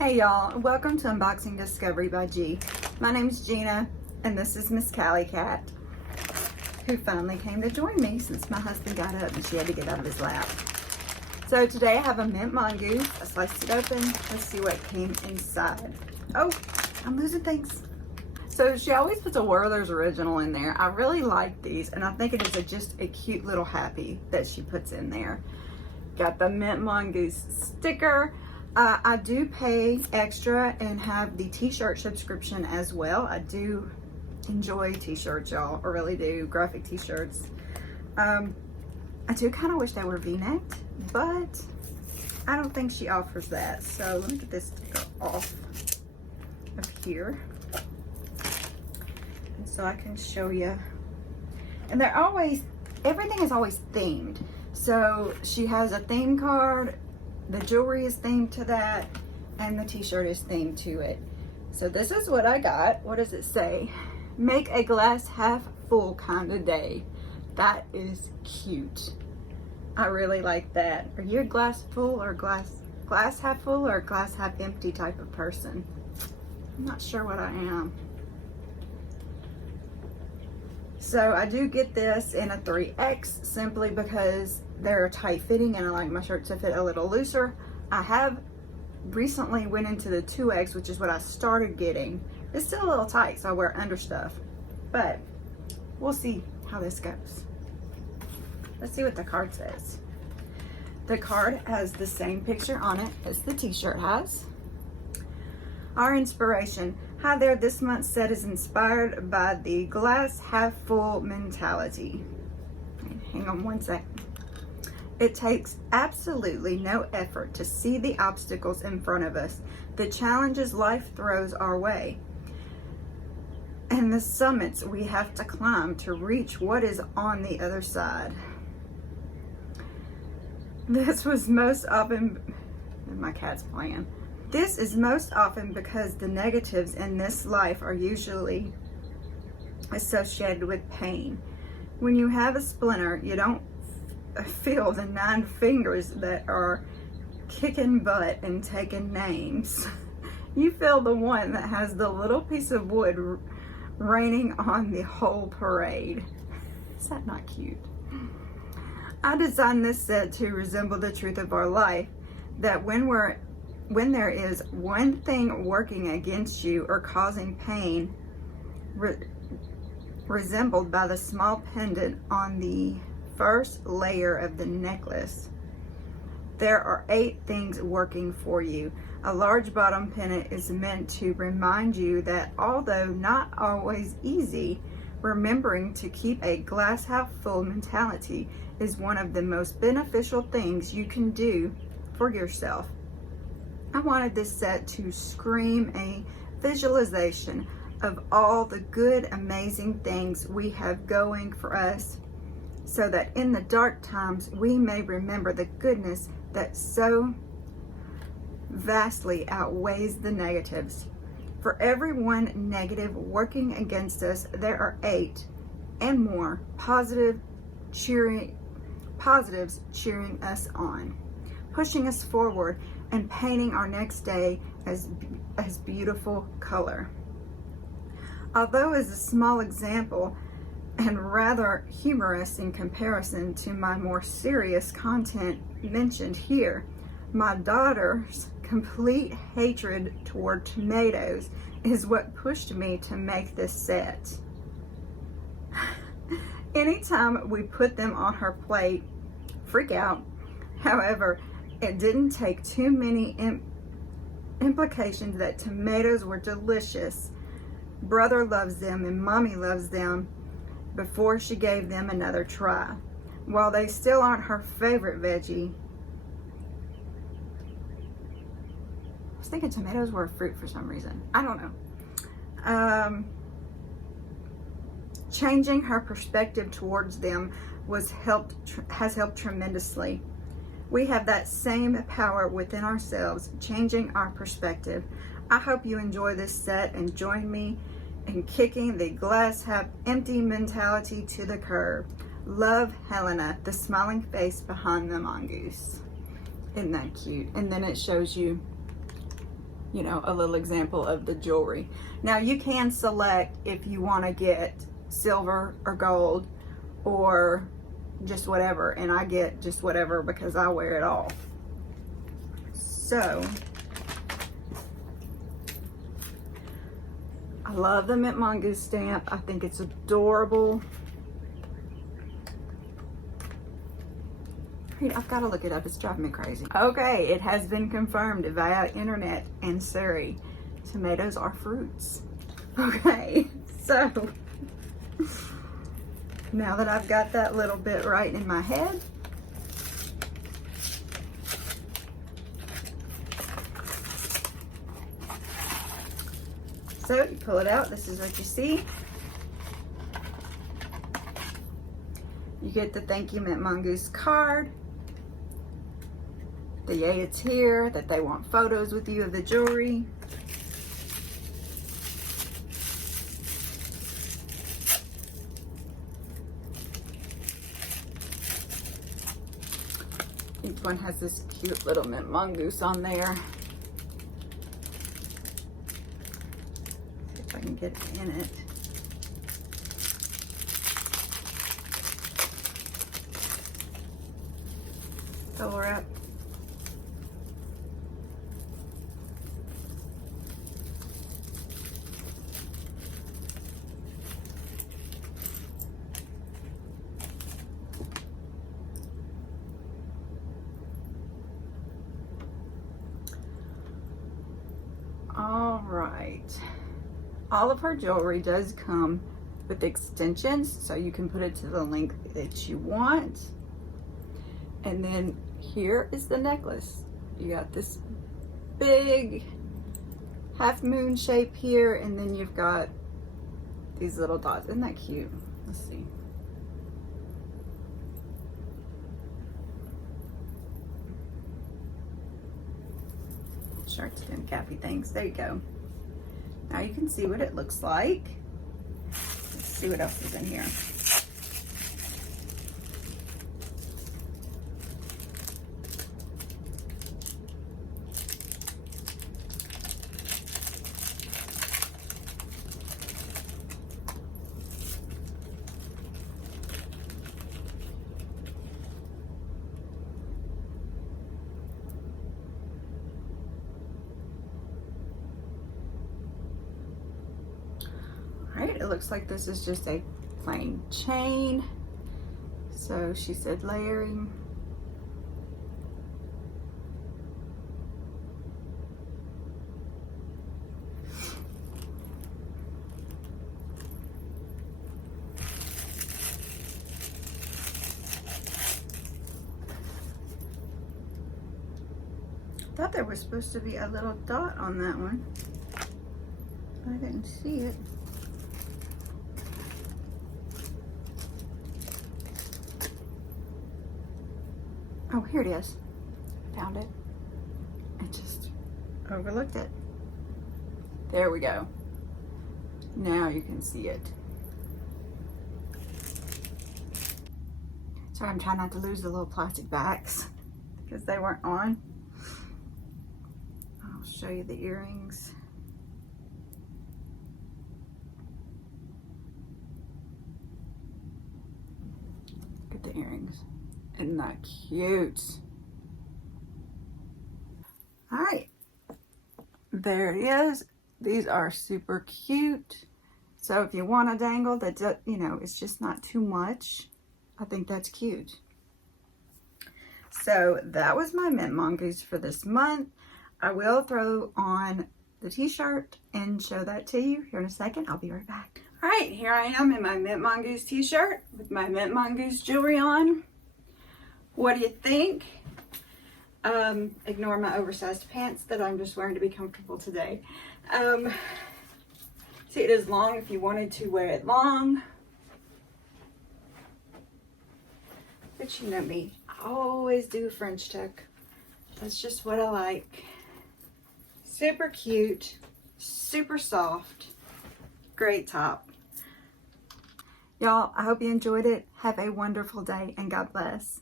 Hey y'all, welcome to Unboxing Discovery by G. My name's Gina, and this is Miss Callie Cat, who finally came to join me since my husband got up and she had to get out of his lap. So today I have a mint mongoose. I sliced it open. Let's see what came inside. Oh, I'm losing things. So she always puts a Werther's Original in there. I really like these, and I think it is just a cute little happy that she puts in there. Got the mint mongoose sticker. I do pay extra and have the t-shirt subscription as well. I do enjoy t-shirts, y'all. I really do. Graphic t-shirts. I do kind of wish they were v-necked, but I don't think she offers that. So let me get this sticker off of here, and so I can show you. And they're always, everything is always themed. So she has a theme card. The jewelry is themed to that, and the t-shirt is themed to it. So this is what I got. What does it say? Make a glass half full kind of day. That is cute. I really like that. Are you a glass full or glass half full or glass half empty type of person? I'm not sure what I am. So I do get this in a 3X simply because they're tight fitting and I like my shirts to fit a little looser. I have recently went into the 2X, which is what I started getting. It's still a little tight, so I wear under stuff, but we'll see how this goes. Let's see what the card says. The card has the same picture on it as the t-shirt has. Our inspiration. Hi there, this month's set is inspired by the glass half full mentality. Hang on one second. It takes absolutely no effort to see the obstacles in front of us, the challenges life throws our way, and the summits we have to climb to reach what is on the other side. This was most often, my cat's playing. This is most often because the negatives in this life are usually associated with pain. When you have a splinter, you don't feel the 9 fingers that are kicking butt and taking names. You feel the one that has the little piece of wood raining on the whole parade. Is that not cute? I designed this set to resemble the truth of our life, that when there is one thing working against you or causing pain, resembled by the small pendant on the first layer of the necklace, there are 8 things working for you. A large bottom pendant is meant to remind you that although not always easy, remembering to keep a glass half full mentality is one of the most beneficial things you can do for yourself. I wanted this set to scream a visualization of all the good, amazing things we have going for us, so that in the dark times we may remember the goodness that so vastly outweighs the negatives. For every one negative working against us, there are 8 and more positives cheering us on, pushing us forward and painting our next day as beautiful color. Although as a small example and rather humorous in comparison to my more serious content mentioned here, my daughter's complete hatred toward tomatoes is what pushed me to make this set. Anytime we put them on her plate, freak out. However, it didn't take too many implications that tomatoes were delicious. Brother loves them and mommy loves them before she gave them another try. While they still aren't her favorite veggie, I was thinking tomatoes were a fruit for some reason. I don't know. Changing her perspective towards them has helped tremendously. We have that same power within ourselves, changing our perspective. I hope you enjoy this set and join me in kicking the glass half empty mentality to the curb. Love, Helena, the smiling face behind the mongoose. Isn't that cute? And then it shows you you know, a little example of the jewelry. Now you can select if you want to get silver or gold or just whatever, and I get just whatever because I wear it all. So I love the Mintmongoose stamp. I think it's adorable. I've got to look it up. It's driving me crazy. Okay, it has been confirmed via internet and Surrey. Tomatoes are fruits. Okay, so now that I've got that little bit right in my head, so you pull it out. This is what you see. You get the Thank You Mintmongoose card. The yay it's here, that they want photos with you of the jewelry. Each one has this cute little Mintmongoose on there. See if I can get in it. Bubble wrap. All right, all of her jewelry does come with extensions, so you can put it to the length that you want. And then here is the necklace. You got this big half moon shape here, and then you've got these little dots. Isn't that cute? Let's see. Shark skin cappy things. There you go. Now you can see what it looks like. Let's see what else is in here. Right, it looks like this is just a plain chain. So she said layering. I thought there was supposed to be a little dot on that one. I didn't see it. Oh, here it is. Found it. I just overlooked it. There we go. Now you can see it. Sorry, I'm trying not to lose the little plastic bags because they weren't on. I'll show you the earrings. Look at the earrings. Isn't that cute? All right, there it is. These are super cute. So if you want a dangle that, you know, it's just not too much, I think that's cute. So that was my Mintmongoose for this month. I will throw on the t-shirt and show that to you here in a second. I'll be right back. All right, here I am in my Mintmongoose t-shirt with my Mintmongoose jewelry on. What do you think? Ignore my oversized pants that I'm just wearing to be comfortable today. See, it is long if you wanted to wear it long. But you know me, I always do French tuck. That's just what I like. Super cute, super soft, great top. Y'all, I hope you enjoyed it. Have a wonderful day and God bless.